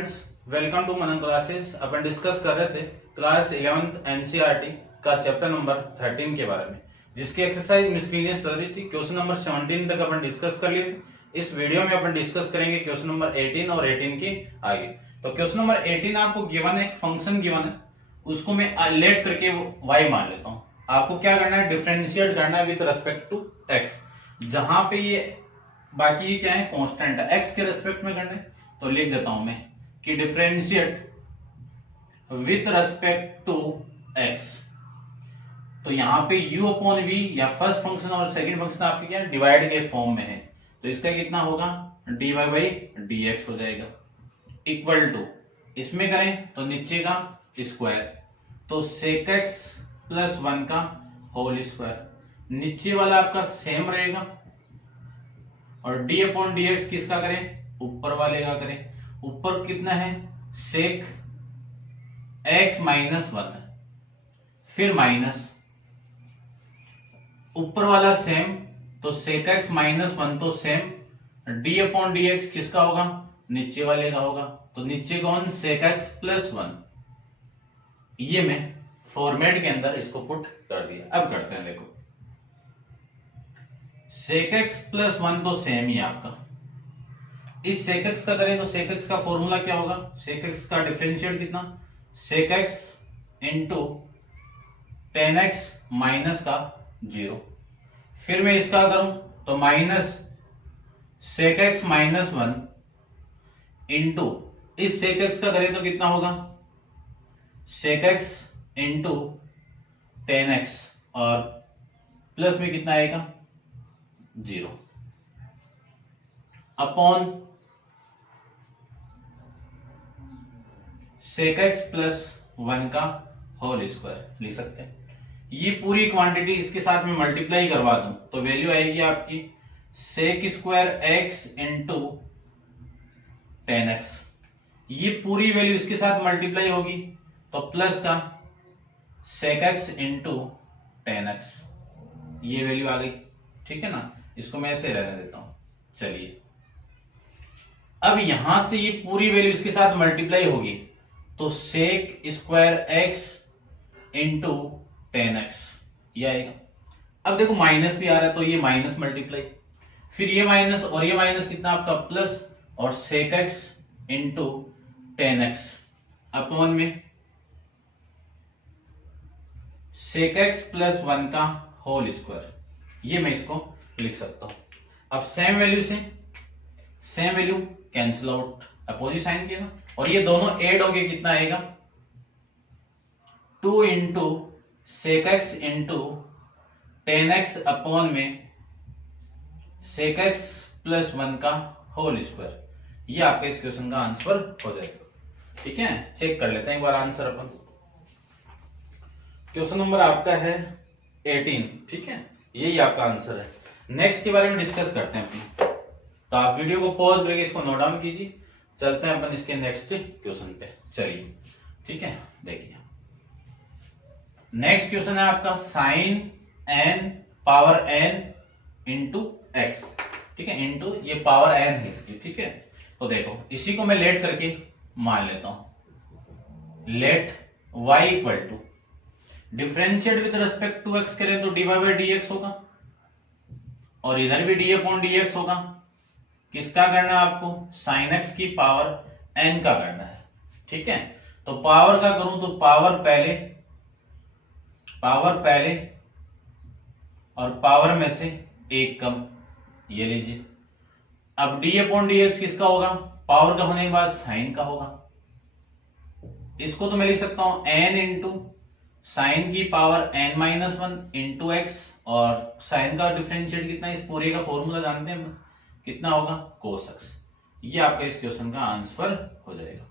Friends, welcome to Manan classes. अपन discuss कर रहे थे क्लास 11th एनसीईआरटी का चैप्टर नंबर 13 के बारे में, जिसकी एक्सरसाइज मिसलेनियस चल रही थी। क्वेश्चन नंबर 17 तक अपन डिस्कस कर लिए थे। इस वीडियो में अपन डिस्कस करेंगे क्वेश्चन नंबर 18 और 18 के आगे। तो क्वेश्चन नंबर 18 आपको गिवन है, एक फंक्शन गिवन है, उसको मैं लेट करके y मान लेता हूँ। आपको क्या करना है, डिफरेंशिएट करना है विद रेस्पेक्ट टू x। जहां पे ये बाकी क्या है, कांस्टेंट है, x के रेस्पेक्ट में करना है। तो लिख देता हूं मैं कि differentiate with respect to x। तो यहां पे u अपॉन v या फर्स्ट फंक्शन और सेकंड फंक्शन आपके क्या है, डिवाइड के फॉर्म में है। तो इसका कितना होगा, dy बाई dx हो जाएगा, इक्वल टू इसमें करें तो नीचे का स्क्वायर, तो sec x प्लस 1 का होल स्क्वायर। नीचे वाला आपका सेम रहेगा और d अपॉन dx किसका करें, ऊपर वाले का करें। ऊपर कितना है, sec x माइनस 1, फिर माइनस ऊपर वाला सेम, तो sec x माइनस 1 तो सेम, d अपॉन dx किसका होगा, नीचे वाले का होगा। तो नीचे कौन, sec x प्लस 1। ये मैं फॉर्मेट के अंदर इसको पुट कर दिया। अब करते हैं, देखो sec x प्लस 1 तो सेम ही आपका। इस sec x का करें तो sec x का फॉर्मूला क्या होगा, sec x का डिफरेंशिएट कितना, sec x into tan x minus का 0। फिर मैं इसका करूं तो minus sec x minus 1 into इस sec x का करें तो कितना होगा, sec x into tan x और प्लस में कितना आएगा 0 अपॉन sec x प्लस 1 का होल स्क्वायर लिख सकते हैं। ये पूरी क्वांटिटी इसके साथ में मल्टीप्लाई करवा दूं तो वैल्यू आएगी आपकी sec square x into tan x। ये पूरी वैल्यू इसके साथ मल्टीप्लाई होगी तो प्लस का sec x into tan x, ये वैल्यू आ गई। ठीक है ना, इसको मैं ऐसे रहने देता हूं। चलिए, अब यहां से ये पूरी वैल्यू इसके साथ मल्टीप्लाई होगी तो sec square x into tan x ये आएगा। अब देखो माइनस भी आ रहा है तो ये माइनस मल्टीप्लाई, फिर ये माइनस और ये माइनस कितना आपका प्लस, और sec x into tan x upon में sec x प्लस 1 का होल स्क्वायर। ये मैं इसको लिख सकता हूं। अब सेम वैल्यू से same value cancel out, opposite sign किया ना, और ये दोनों ऐड होके कितना आएगा, 2 into sec x into tan x upon में sec x प्लस 1 का होल स्क्वायर। ये आपके इस क्वेश्चन का आंसर हो जाएगा। ठीक है, चेक कर लेते हैं एक बार आंसर अपन। क्वेश्चन नंबर आपका है 18। ठीक है, यही आपका आंसर है। नेक्स्ट के बारे में डिस्कस करते हैं अपनी। तो आप वीडियो को पॉज करके इसको नोट डाउन कीजिए। चलते हैं अपन इसके नेक्स्ट क्वेश्चन पे। चलिए, ठीक है, देखिए नेक्स्ट क्वेश्चन है आपका sine n power n into X. ठीक है, इंटू ये पावर n है इसकी। ठीक है, तो देखो इसी को मैं लेट करके मान लेता हूं। Let y equal to differentiate with respect to x करें तो dy बाई dx होगा, और इधर भी d अपॉन dx होगा। किसका करना है आपको, साइन x की पावर n का करना है। ठीक है, तो पावर का करूं तो पावर पहले और पावर में से एक कम, ये लीजिए। अब d अपॉन dx किसका होगा, पावर का होने के बाद साइन का होगा। इसको तो मैं लिख सकता हूं n इंटू साइन की power n minus 1 into x, और साइन का डिफरेंशिएट कितना, इस पूरे का फॉर्मूला जानते हैं कितना होगा, cos x। ये आपका इस क्वेश्चन का आंसर हो जाएगा।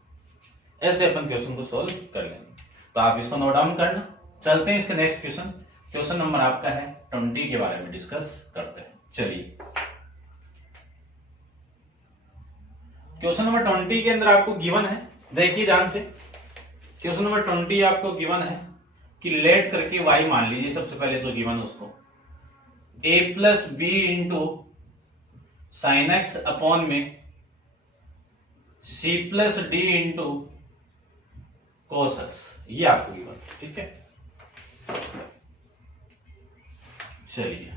ऐसे अपन क्वेश्चन को सॉल्व कर लेंगे। तो आप इसको नोट डाउन करना। चलते हैं इसके नेक्स्ट क्वेश्चन। क्वेश्चन नंबर आपका है 20 के बारे में डिस्कस करते हैं। चलिए, क्वेश्चन नंबर 20 के अंदर आपको गिवन है, देखिए ध्यान से। क्वेश्चन नंबर 20 आपको गिवन है कि लेट करके y मान लीजिए। सबसे पहले तो गिवन उसको a plus B into sign x upon में c plus D into cos x, ये आपको गिवन, ठीक है। चलिए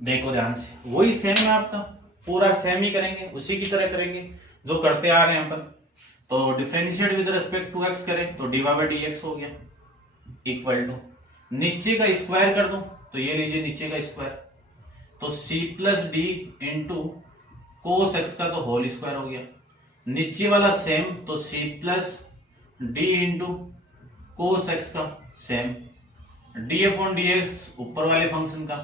देखो ध्यान से, वही सेम है आपका, पूरा सेम ही करेंगे, उसी की तरह करेंगे जो करते आ रहे हैं अपन। तो differentiate with respect to X करें तो D Y by D X हो गया इक्वल टू, नीचे का स्क्वायर कर दो तो ये लीजिए नीचे का स्क्वायर, तो सी plus D into cos x का तो होल स्क्वायर हो गया, नीचे वाला सेम तो सी plus D into cos x का same, D upon D x ऊपर वाले फंक्शन का,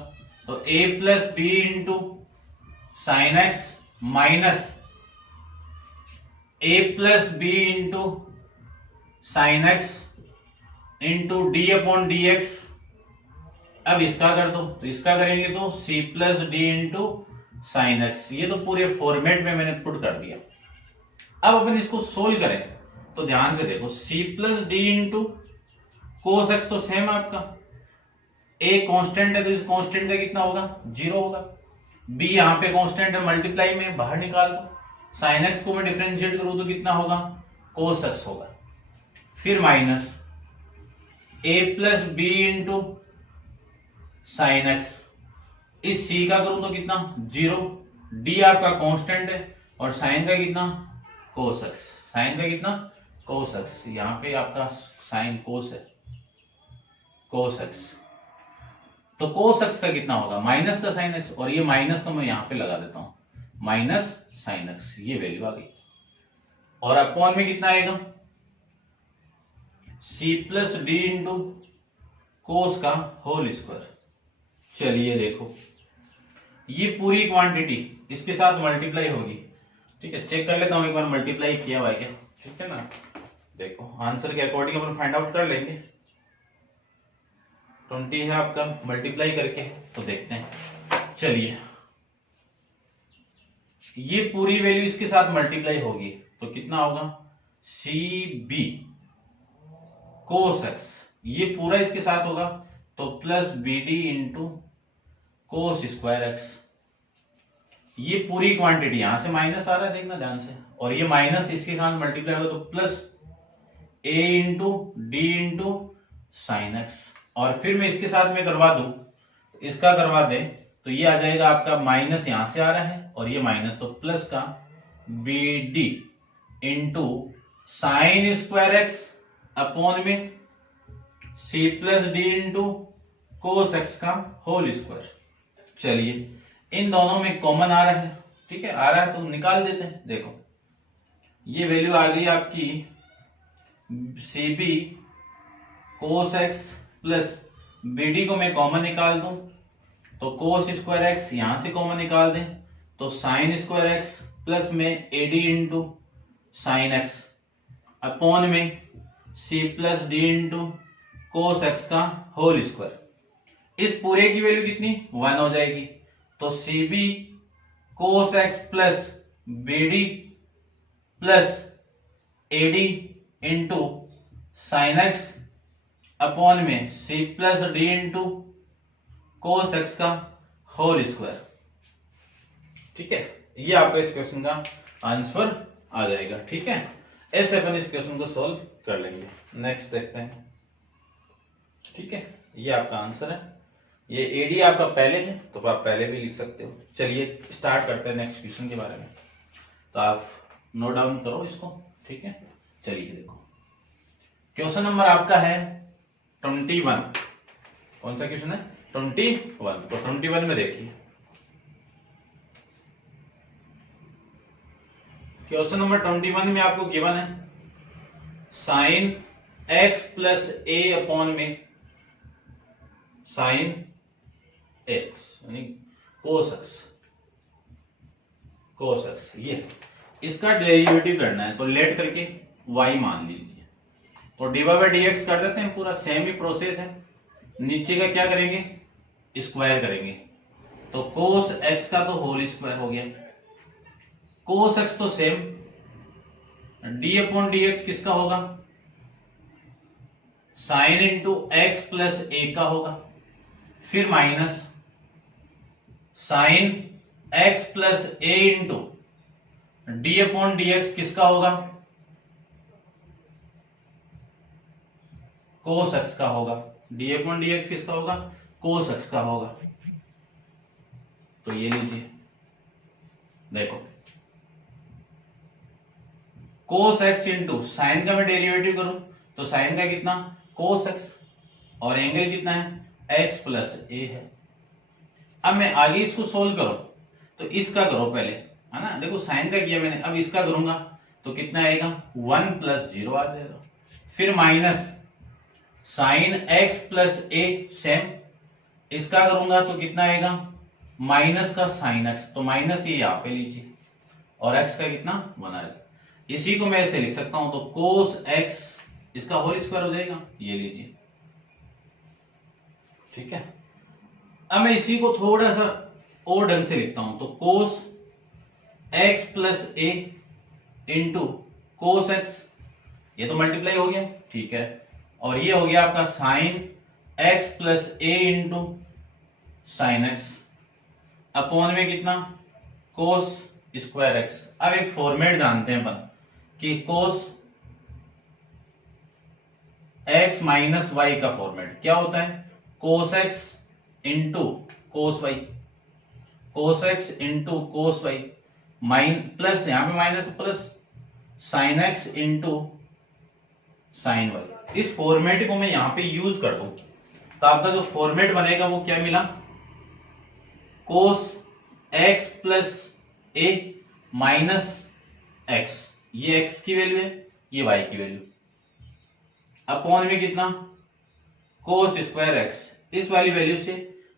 तो a plus B into sine x minus A plus B into sine x into d upon D x. अब इसका कर दो, तो इसका करेंगे तो सी plus D into sine x, ये तो पूरे फॉर्मेट में मैंने पुट कर दिया। अब अपन इसको सोल्व करें तो ध्यान से देखो, C plus D into cos x तो सेम आपका, ए कांस्टेंट है तो इस कांस्टेंट का कितना होगा, 0 होगा, बी यहां पे कांस्टेंट है मल्टीप्लाई में बाहर निकाल दो, साइन एक्स को मैं डिफरेंशिएट करूं तो कितना होगा, कोस एक्स होगा, फिर माइनस ए plus B into sign X, इस सी का करूं तो कितना 0, डी आपका कांस्टेंट है और साइन का कितना कोस एक्स, साइन का कितना कोस एक्स, यहां पे आपका साइन कोस है कोस एक्स, तो कोस एक्स का कितना होगा माइनस का साइन एक्स, और ये माइनस तो मैं यहां पे लगा देता हूं माइनस साइन एक्स, ये वैल्यू आ गई, और अपॉन में कितना आएगा C plus D into cos का होल स्क्वायर। चलिए देखो, ये पूरी क्वांटिटी इसके साथ मल्टीप्लाई होगी, ठीक है, चेक कर लेता हूं एक बार मल्टीप्लाई किया हुआ है क्या, ठीक है ना। देखो आंसर के अकॉर्डिंग अपन फाइंड आउट कर लेंगे, 20 है आपका, मल्टीप्लाई करके तो देखते हैं। चलिए ये पूरी वैल्यू इसके साथ मल्टीप्लाई होगी तो कितना होगा, सी बी कोस एक्स, ये पूरा इसके साथ होगा तो plus B D into cos square X, ये पूरी क्वांटिटी, यहां से माइनस आ रहा है देखना ध्यान से, और ये माइनस इसके साथ मल्टीप्लाई होगा तो plus a into d into sign x, और फिर मैं इसके साथ में करवा दूं, इसका करवा दें तो ये आ जाएगा आपका माइनस, यहां से आ रहा है और ये माइनस, तो प्लस का b D into sin square x upon में c plus D into cos x का होल स्क्वायर। चलिए इन दोनों में कॉमन आ रहा है, ठीक है, आ रहा है तो निकाल देते हैं। देखो ये वैल्यू आ गई आपकी C B cos x plus B D को मैं कॉमन निकाल दूं तो कोस स्क्वायर एक्स यहां से कॉमन निकाल दें तो साइन स्क्वायर एक्स प्लस में a d into sign x upon में c plus D into cos x का होल स्क्वायर। इस पूरे की वैल्यू कितनी 1 हो जाएगी, तो c B cos x plus B d plus a d into sign x upon में c plus D into cos x का होल स्क्वायर, ठीक है, ये आपका इस क्वेश्चन का आंसर आ जाएगा, ठीक है। ऐसे अपन इस क्वेश्चन को सॉल्व कर लेंगे। नेक्स्ट देखते हैं, ठीक है, ये आपका आंसर है, ये एडी आपका पहले है तो आप पहले भी लिख सकते हो। चलिए स्टार्ट करते हैं नेक्स्ट क्वेश्चन के बारे में, तो आप नोट डाउन करो इसको, ठीक है। चलिए देखो क्वेश्चन नंबर आपका है 21, कौन सा क्वेश्चन है 21, तो 21 में देखिए क्वेश्चन नंबर 21 में आपको गिवन है साइन एक्स प्लस ए अपॉन में साइन एक्स यानी कोस एक्स, ये इसका डेरिवेटिव करना है तो लेट करके y मान लीजिए, तो डीवाई बाई डी एक्स कर देते हैं, पूरा सेम ही प्रोसेस है। नीचे का क्या करेंगे स्क्वायर करेंगे, तो कोस एक्स का तो होल स्क्वायर हो गया, कोस एक्स तो same, D upon D x किसका होगा sin into x plus a का होगा, फिर minus sign x plus a into d upon D x किसका होगा, कोस एक्स का होगा। डी अपॉन डी एक्स किसका होगा, कोस एक्स का होगा। तो ये लीजिए, देखो कोस एक्स इंटू साइन का मैं डेरिवेटिव करूं तो साइन का कितना, कोस एक्स, और एंगल कितना है, एक्स प्लस ए है। अब मैं आगे इसको सोल्व करूं तो इसका करो पहले, है ना। देखो साइन का किया मैंने, अब इसका करूंगा तो कितना आएगा, 1 प्लस 0 आ जाएगा। फिर माइनस साइन एक्स प्लस ए, सेम, इसका करूंगा तो कितना आएगा, माइनस का साइन एक्स, तो माइनस ये यहां पे लीजिए, और एक्स का कितना, 1 आ जाएगा। इसी को मैं ऐसे लिख सकता हूं, तो कोस एक्स इसका होल स्क्वायर हो जाएगा, ये लीजिए, ठीक है। अब मैं इसी को थोड़ा सा और ढंग से लिखता हूं, तो cos x plus a into cos x, ये तो मल्टीप्लाई हो गया, ठीक है, और ये हो गया आपका sign x plus a into sine x, upon में कितना, कोस स्क्वायर एक्स। अब एक फॉर्मेट जानते हैं अपन कि कोस एक्स माइनस वाई का फॉर्मेट क्या होता है, cos X into cos Y, cos X into cos Y, plus यहां पे माइनस तो plus sine x into sine Y. इस फॉर्मेट को मैं यहां पे यूज कर दूं तो आपका जो फॉर्मेट बनेगा वो क्या मिला, कोस एक्स प्लस ए माइनस एक्स, ये एक्स की वैल्यू है, ये वाई की वैल्यू, अपॉन में कितना, कोस स्क्वायर एक्स, इस वाली वैल्यू से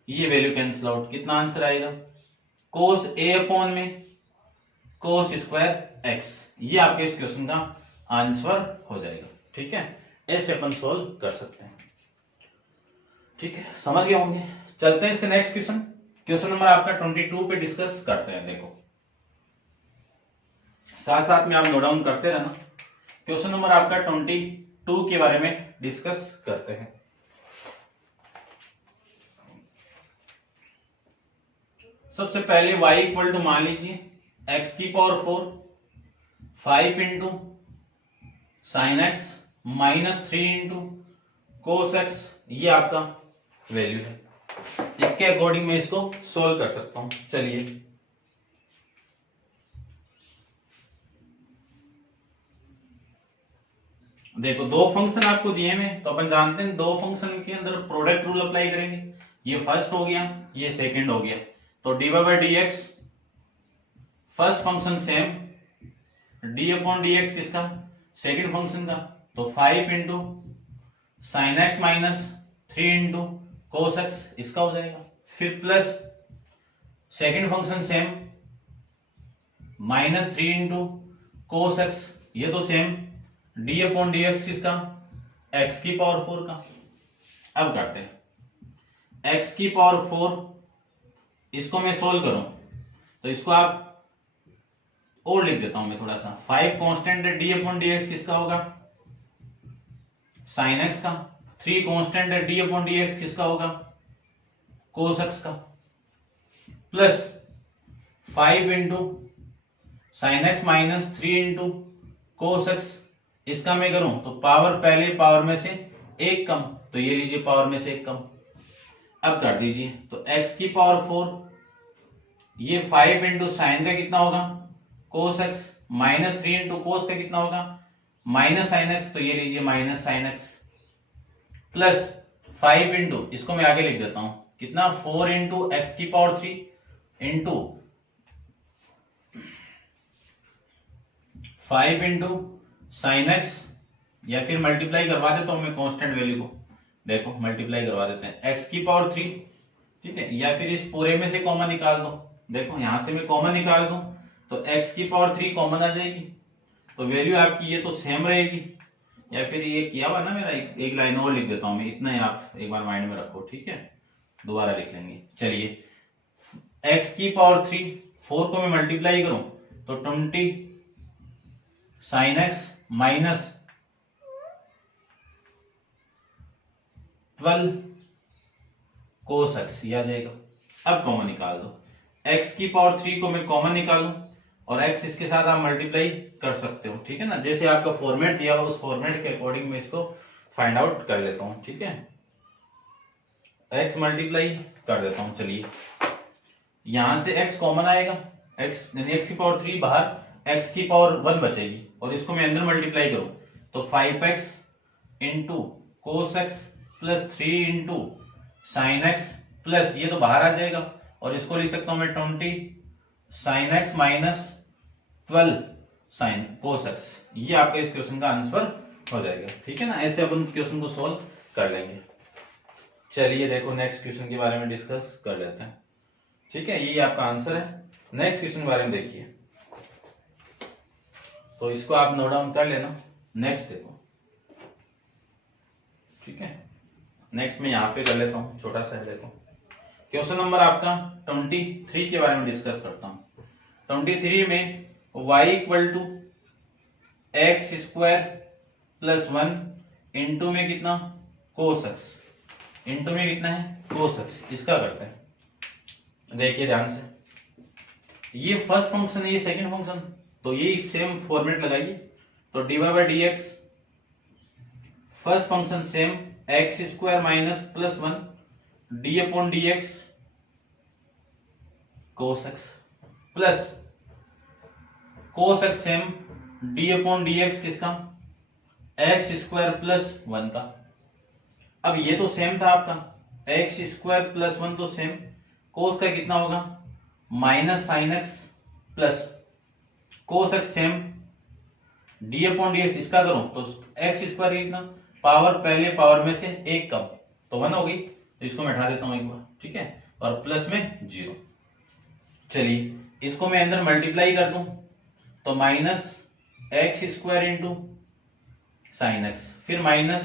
ये वैल्यू कैंसिल आउट, कितना आंसर आएगा, कोस ए अपॉन में कोस स्क्वायर एक्स। ये आपके इस क्वेश्चन का आंसर हो जाएगा, ठीक है। ऐसे अपन सोल्व कर सकते हैं, ठीक है, समझ गए होंगे। चलते हैं इसके नेक्स्ट क्वेश्चन, क्वेश्चन नंबर आपका 22 पे डिस्कस करते हैं। देखो साथ साथ में आप नोट डाउन करते रहना। क्वेश्चन नंबर आपका 22 के बारे में डिस्कस करते हैं। सबसे पहले y इक्वल टू मान लीजिए x की power 4 5 into sine x minus 3 into cos x, ये आपका वैल्यू है। इसके अकॉर्डिंग मैं इसको सोल्व कर सकता हूं। चलिए देखो, दो फंक्शन आपको दिए हैं तो अपन जानते हैं दो फंक्शन के अंदर प्रोडक्ट रूल अप्लाई करेंगे। ये फर्स्ट हो गया, ये सेकंड हो गया, तो D Y by D X first function same, D upon D x किसका, सेकंड फंक्शन का, तो 5 into sine x minus 3 into cos X, इसका हो जाएगा। फिर plus second function same, minus 3 into cos x, ये तो same, D upon D x किसका, एक्स की पावर 4 का। अब करते हैं एक्स की पावर 4, इसको मैं सोल्व करूं तो इसको आप और लिख देता हूं मैं थोड़ा सा, 5 कांस्टेंट है, डी अपॉन डी एक्स किसका होगा, साइन एक्स का, 3 कांस्टेंट है, डी अपॉन डी एक्स किसका होगा, कोस एक्स का, plus 5 into sine x minus 3 into cos X, इसका मैं करूं तो पावर पहले पावर में से एक कम, तो ये लीजिए पावर में से एक कम। अब कर दीजिए, तो x की पावर 4, ये 5 इंटू साइन का कितना होगा, कोस एक्स, माइनस 3 इंटू कोस का कितना होगा, माइनस साइन एक्स, तो ये लीजिए minus sign x, plus 5 into, इसको मैं आगे लिख देता हूं, कितना, 4 इंटू एक्स की power 3 into 5 into sine x, या फिर मल्टीप्लाई करवा देता हूं मैं कांस्टेंट वैल्यू को, देखो मल्टीप्लाई करवा देते हैं, एक्स की पावर 3, ठीक है, या फिर इस पूरे में से कॉमन निकाल दो, देखो यहां से मैं कॉमन निकाल दूं तो x की पावर 3 कॉमन आ जाएगी, तो वैल्यू आपकी ये तो सेम रहेगी। या फिर ये किया हुआ ना मेरा, एक लाइन और लिख देता हूं मैं, इतना ही आप एक बार माइंड में रखो, ठीक है, दोबारा लिख लेंगे। चलिए x की पावर 3, 4 को मैं मल्टीप्लाई करूं तो 20 sine x minus 12 cos x, ये आ जाएगा। अब कॉमन निकाल दो, x की पावर 3 को मैं कॉमन निकालूं और x इसके साथ आप मल्टीप्लाई कर सकते हो, ठीक है ना। जैसे आपका फॉर्मेट दिया हुआ उस फॉर्मेट के अकॉर्डिंग मैं इसको फाइंड आउट कर लेता हूं, ठीक है। x मल्टीप्लाई कर देता हूं, चलिए यहां से x कॉमन आएगा, x यानी x की पावर 3 बाहर, x की पावर 1 बचेगी और इसको मैं अंदर मल्टीप्लाई करूं तो 5x into cos x plus 3 into sine x plus ये तो बाहर आ जाएगा और इसको लिख सकता हूं मैं 20 sine x minus 12 sine cos x. ये आपके इस क्वेश्चन का आंसर हो जाएगा, ठीक है ना। ऐसे अपन क्वेश्चन को सॉल्व कर लेंगे। चलिए देखो नेक्स्ट क्वेश्चन के बारे में डिस्कस कर लेते हैं, ठीक है। ये आपका आंसर है। नेक्स्ट क्वेश्चन के बारे में देखिए, तो इसको आप नोट डाउन कर लेना। नेक्स्ट देखो, ठीक है। नेक्स्ट मैं यहां पे कर लेता हूं, छोटा सा है, देखो क्वेश्चन नंबर आपका 23 के बारे में डिस्कस करता हूं। 23 में y equal to X square plus 1 into में कितना कोस एक्स, इंटू में कितना है कोस एक्स, इसका करते हैं। देखिए ध्यान से, ये फर्स्ट फंक्शन है, ये सेकंड फंक्शन, तो ये सेम फॉर्मेट लगाइए। तो dy by D X first function same x square minus plus 1 D upon D x cos x plus cos x same D upon D x किसका x square plus 1 का। अब ये तो same था आपका x square plus 1 तो same, कोस का कितना होगा minus sign x plus cos x same D upon D x, इसका करूं तो एक्स स्क्वायर कितना पावर पहले पावर में से एक कम तो 1 होगी, तो इसको मैं हटा देता हूं एक बार, ठीक है, और प्लस में 0। चलिए इसको मैं अंदर मल्टीप्लाई कर दूं तो minus x square into sine x, फिर माइनस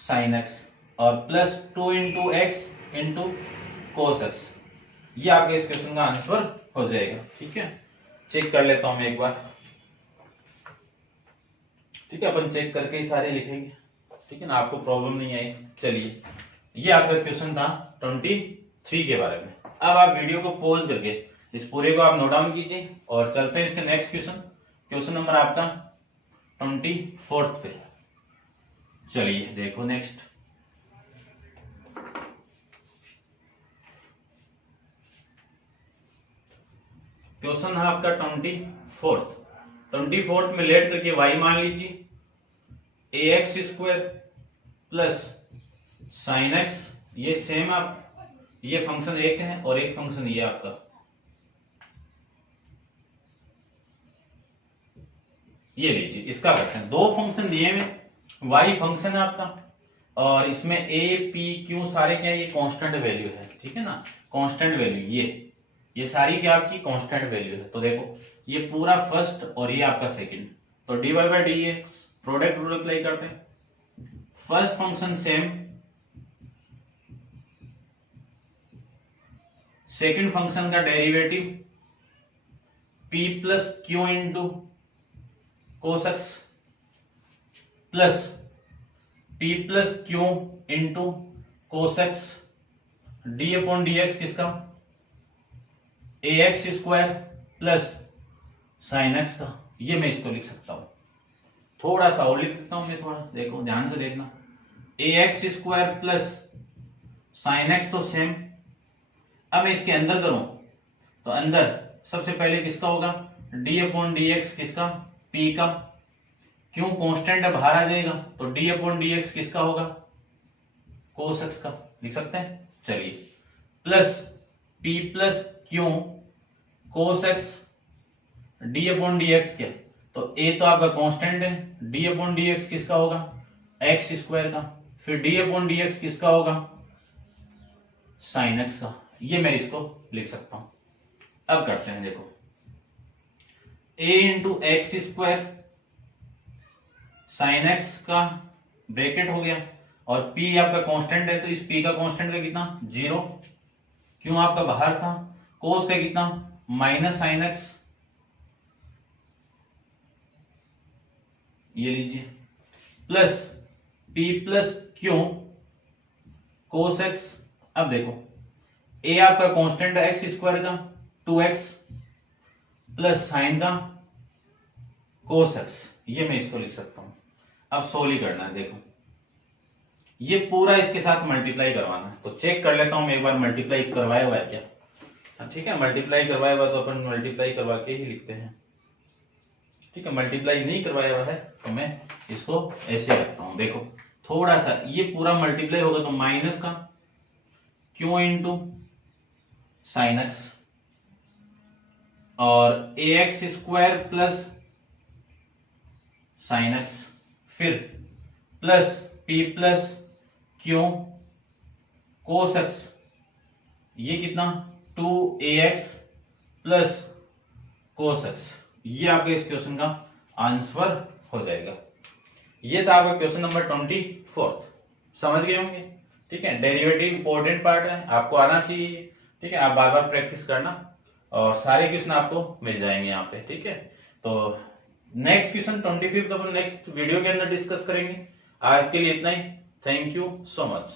साइन एक्स और plus 2 into x into cos x. ये आपके इस क्वेश्चन का आंसर हो जाएगा, ठीक है। चेक कर लेता हूं मैं एक बार, ठीक है, अपन चेक करके ही सारे लिखेंगे, ठीक है ना, आपको प्रॉब्लम नहीं आई। चलिए ये आपका क्वेश्चन था 23 के बारे में। अब आप वीडियो को पॉज करके इस पूरे को आप नोट डाउन कीजिए और चलते हैं इसके नेक्स्ट क्वेश्चन, क्वेश्चन नंबर आपका 24 पे। चलिए देखो नेक्स्ट, क्वेश्चन है आपका 24 में लेट करके y मान लीजिए ax square plus sine x, ये सेम आप ये फंक्शन एक है और एक फंक्शन ये आपका, ये लीजिए इसका करते हैं। दो फंक्शन दिए में y फंक्शन है आपका और इसमें a p q सारे क्या है ये कांस्टेंट वैल्यू है, ठीक है ना, कांस्टेंट वैल्यू ये सारी क्या आपकी कांस्टेंट वैल्यू है। तो देखो ये पूरा फर्स्ट और ये आपका सेकंड, तो dy by D x product rule apply करते हैं। First function same, second function का derivative p plus q into cos x plus p plus q into cos x d upon D x किसका a x square plus sign x का। ये मैं इसको लिख सकता हूं, थोड़ा सा और लिख सकता हूं मैं, थोड़ा देखो ध्यान से देखना, a x square plus sign x तो सेम। अब मैं इसके अंदर करूं तो अंदर सबसे पहले किसका होगा डी अपॉन डी एक्स किसका p का, क्यों कांस्टेंट है बाहर आ जाएगा तो डी अपॉन डी एक्स किसका होगा कोस एक्स का, लिख सकते हैं। चलिए plus p plus q cos x d upon D x क्या, तो a तो आपका कांस्टेंट है, डी अपॉन डी एक्स किसका होगा एक्स स्क्वायर का, फिर डी अपॉन डी एक्स किसका होगा साइन एक्स का। ये मैं इसको लिख सकता हूं। अब करते हैं, देखो a into x square sine x का ब्रैकेट हो गया और p आपका कांस्टेंट है तो इस p का कांस्टेंट का कितना 0, क्यों आपका बाहर था, कोस का कितना माइनस साइन एक्स, ये लीजिए plus p plus q cos x. अब देखो a आपका कांस्टेंट है एक्स स्क्वायर का 2x प्लस साइन का कोस एक्स, ये मैं इसको लिख सकता हूं। अब सोल्व ही करना है। देखो ये पूरा इसके साथ मल्टीप्लाई करवाना है, तो चेक कर लेता हूं मैं एक बार मल्टीप्लाई करवाया हुआ है क्या। ठीक है, मल्टीप्लाई करवाया हुआ तो अपन मल्टीप्लाई करवा के ही लिखते हैं। ठीक है, मल्टीप्लाई नहीं करवाया हुआ है तो मैं इसको ऐसे रखता हूं। देखो थोड़ा सा ये पूरा मल्टीप्लाई होगा तो माइनस का क्यू इंटू साइन एक्स और a x square plus sign x, फिर plus p plus q cos x, ये कितना 2ax प्लस कोस एक्स, ये आपके इस क्वेश्चन का आंसर हो जाएगा। ये था आपका क्वेश्चन नंबर 24। समझ गए होंगे। ठीक है, डेरिवेटिव इंपॉर्टेंट पार्ट है, आपको आना चाहिए। ठीक है, आप बार बार प्रैक्टिस करना और सारे क्वेश्चन आपको मिल जाएंगे यहाँ पे। ठीक है, तो नेक्स्ट क्वेश्चन 25 अपन नेक्स्ट वीडियो के अंदर डिस्कस करेंगे। आज के लिए इतना ही। Thank you so much.